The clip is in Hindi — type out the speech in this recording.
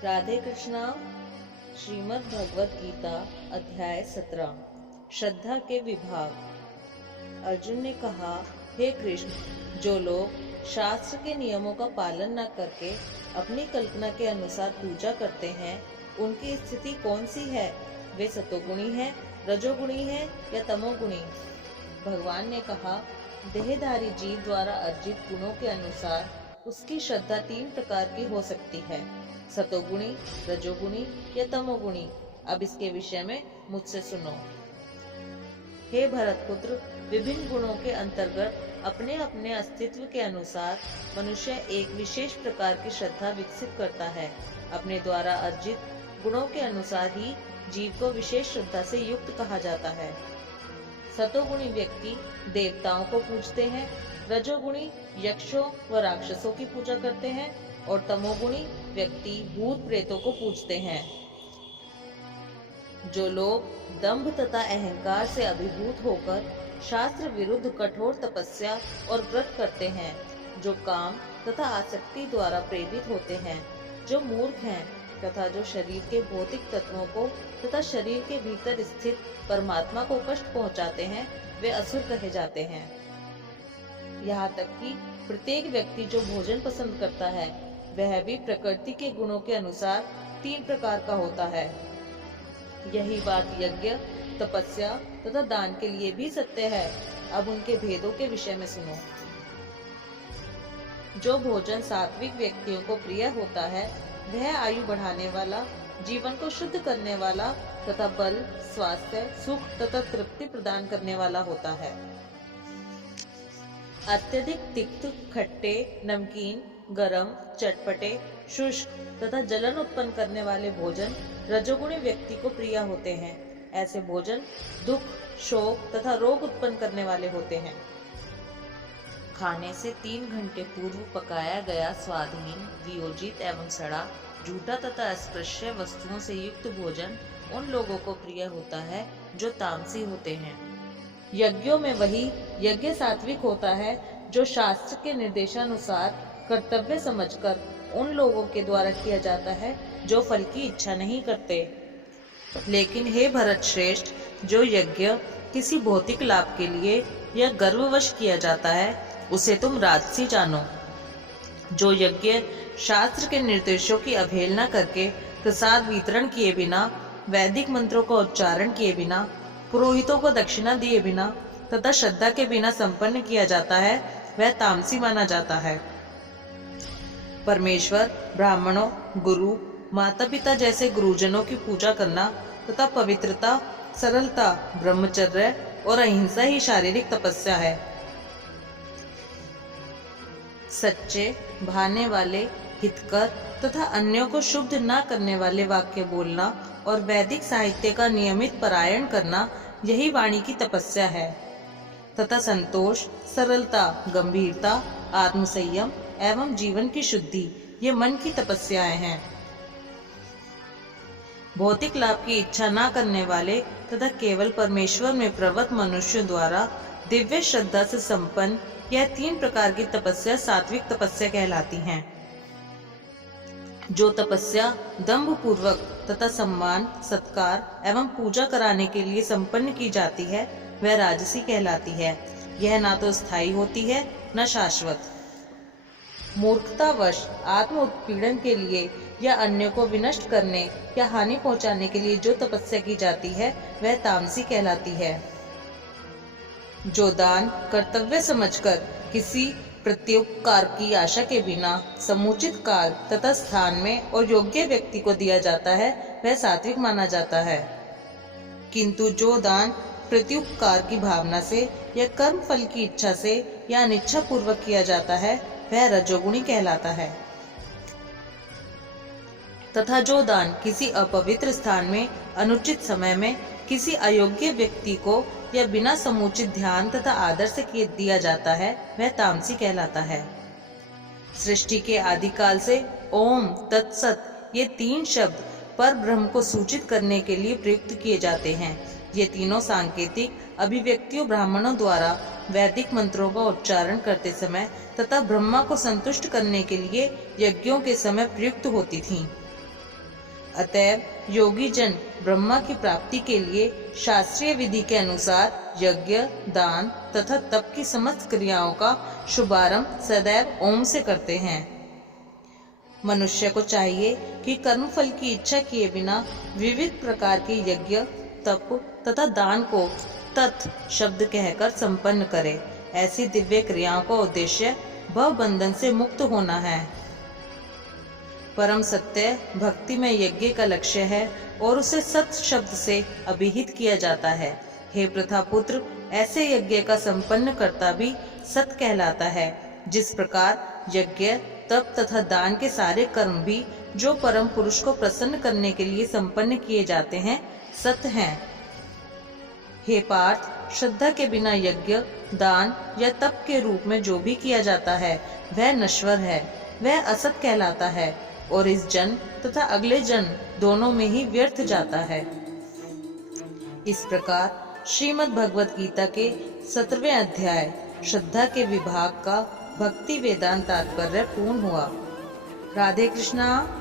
राधे कृष्णा। श्रीमद् भगवत गीता अध्याय 17 श्रद्धा के विभाग। अर्जुन ने कहा, हे कृष्ण, जो लोग शास्त्र के नियमों का पालन न करके अपनी कल्पना के अनुसार पूजा करते हैं, उनकी स्थिति कौन सी है? वे सतोगुणी हैं, रजोगुणी हैं या तमोगुणी? भगवान ने कहा, देहधारी जीव द्वारा अर्जित गुणों के अनुसार उसकी श्रद्धा 3 प्रकार की हो सकती है, सतोगुणी, रजोगुणी या तमोगुणी। अब इसके विषय में मुझसे सुनो। हे भरतपुत्र, विभिन्न गुणों के अंतर्गत अपने अपने अस्तित्व के अनुसार मनुष्य एक विशेष प्रकार की श्रद्धा विकसित करता है। अपने द्वारा अर्जित गुणों के अनुसार ही जीव को विशेष श्रद्धा से युक्त कहा जाता है। सतोगुणी व्यक्ति देवताओं को पूजते हैं, रजोगुणी यक्षों व राक्षसों की पूजा करते हैं और तमोगुणी व्यक्ति भूत प्रेतों को पूजते हैं। जो लोग दंभ तथा अहंकार से अभिभूत होकर शास्त्र विरुद्ध कठोर तपस्या और व्रत करते हैं, जो काम तथा आसक्ति द्वारा प्रेरित होते हैं, जो मूर्ख हैं तथा जो शरीर के भौतिक तत्वों को तथा शरीर के भीतर स्थित परमात्मा को कष्ट पहुंचाते हैं, वे असुर कहे जाते हैं। यहाँ तक कि प्रत्येक व्यक्ति जो भोजन पसंद करता है, वह भी प्रकृति के गुणों के अनुसार 3 प्रकार का होता है। यही बात यज्ञ, तपस्या तथा दान के लिए भी सत्य है। अब उनके भेदों के विषय में सुनो। जो भोजन सात्विक व्यक्तियों को प्रिय होता है, वह आयु बढ़ाने वाला, जीवन को शुद्ध करने वाला तथा बल, स्वास्थ्य, सुख तथा तृप्ति प्रदान करने वाला होता है। अत्यधिक तिक्त, खट्टे, नमकीन, गरम, चटपटे, शुष्क तथा जलन उत्पन्न करने वाले भोजन रजोगुणी व्यक्ति को प्रिय होते हैं। ऐसे भोजन दुख, शोक तथा रोग उत्पन्न करने वाले होते हैं। खाने से 3 घंटे पूर्व पकाया गया स्वादहीन, वियोजित एवं सड़ा, झूठा तथा अस्पृश्य वस्तुओं से युक्त भोजन उन लोगों को प्रिय होता है जो तामसी होते हैं। यज्ञों में वही यज्ञ सात्विक होता है जो शास्त्र के निर्देशानुसार कर्तव्य समझकर उन लोगों के द्वारा किया जाता है जो फल की इच्छा नहीं करते। लेकिन हे भरत श्रेष्ठ, जो यज्ञ किसी भौतिक लाभ के लिए या गर्ववश किया जाता है, उसे तुम राजसी जानो। जो यज्ञ शास्त्र के निर्देशों की अवहेलना करके प्रसाद वितरण किए बिना, वैदिक मंत्रों का उच्चारण किए बिना, पुरोहितों को दक्षिणा दिए बिना तथा श्रद्धा के बिना संपन्न किया जाता है, वह तामसी माना जाता है। परमेश्वर, ब्राह्मणों, गुरु, माता पिता जैसे गुरुजनों की पूजा करना तथा पवित्रता, सरलता, ब्रह्मचर्य और अहिंसा ही शारीरिक तपस्या है। सच्चे, भाने वाले, हितकर तथा अन्यों को शुद्ध न करने वाले वाक्य बोलना और वैदिक साहित्य का नियमित पारायण करना, यही वाणी की तपस्या है। तथा संतोष, सरलता, गंभीरता, आत्मसंयम एवं जीवन की शुद्धि, ये मन की तपस्याएं हैं। भौतिक लाभ की इच्छा न करने वाले तथा केवल परमेश्वर में प्रवृत्त मनुष्यों द्वारा दिव्य श्रद्धा से संपन्न यह 3 प्रकार की तपस्या सात्विक तपस्या कहलाती हैं। जो तपस्या दंभ पूर्वक तथा सम्मान, सत्कार एवं पूजा कराने के लिए संपन्न की जाती है, वह राजसी कहलाती है। यह ना तो स्थायी होती है न शाश्वत। मूर्खतावश आत्म उत्पीड़न के लिए या अन्य को विनष्ट करने या हानि पहुंचाने के लिए जो तपस्या की जाती है, वह तामसी कहलाती है। जो दान कर्तव्य समझकर किसी प्रत्युपकार की आशा के बिना समुचित काल तथा स्थान में और योग्य व्यक्ति को दिया जाता है, वह सात्विक माना जाता है। किंतु जो दान प्रत्युपकार की भावना से या कर्म फल की इच्छा से या अनिच्छा पूर्वक किया जाता है, वह रजोगुणी कहलाता है। तथा जो दान किसी अपवित्र स्थान में अनुचित समय में किसी अयोग्य व्यक्ति को या बिना समुचित ध्यान तथा आदर से दिया जाता है, वह तामसी कहलाता है। सृष्टि के आदिकाल से ओम तत्सत ये 3 शब्द पर ब्रह्म को सूचित करने के लिए प्रयुक्त किए जाते हैं। ये तीनों सांकेतिक अभिव्यक्तियों ब्राह्मणों द्वारा वैदिक मंत्रों का उच्चारण करते समय तथा ब्रह्मा को संतुष्ट करने के लिए यज्ञों के समय प्रयुक्त होती थीं। अतएव योगी जन ब्रह्मा की प्राप्ति के लिए शास्त्रीय विधि के अनुसार यज्ञ, दान तथा तप की समस्त क्रियाओं का शुभारंभ सदैव ओम से करते हैं। मनुष्य को चाहिए कि कर्मफल की इच्छा किए बिना विविध प्रकार के यज्ञ, तप तथा दान को तत् शब्द कहकर संपन्न करे। ऐसी दिव्य क्रियाओं का उद्देश्य भव बंधन से मुक्त होना है। परम सत्य भक्ति में यज्ञ का लक्ष्य है और उसे सत शब्द से अभिहित किया जाता है। हे प्रथा पुत्र, ऐसे यज्ञ का संपन्न करता भी सत कहलाता है। जिस प्रकार यज्ञ, तप तथा दान के सारे कर्म भी जो परम पुरुष को प्रसन्न करने के लिए संपन्न किए जाते हैं, सत हैं। हे पार्थ, श्रद्धा के बिना यज्ञ, दान या तप के रूप में जो भी किया जाता है वह नश्वर है, वह असत कहलाता है और इस जन्म तथा अगले जन्म दोनों में ही व्यर्थ जाता है। इस प्रकार श्रीमद् भगवत गीता के 17वें अध्याय श्रद्धा के विभाग का भक्ति वेदांत तात्पर्य पूर्ण हुआ। राधे कृष्णा।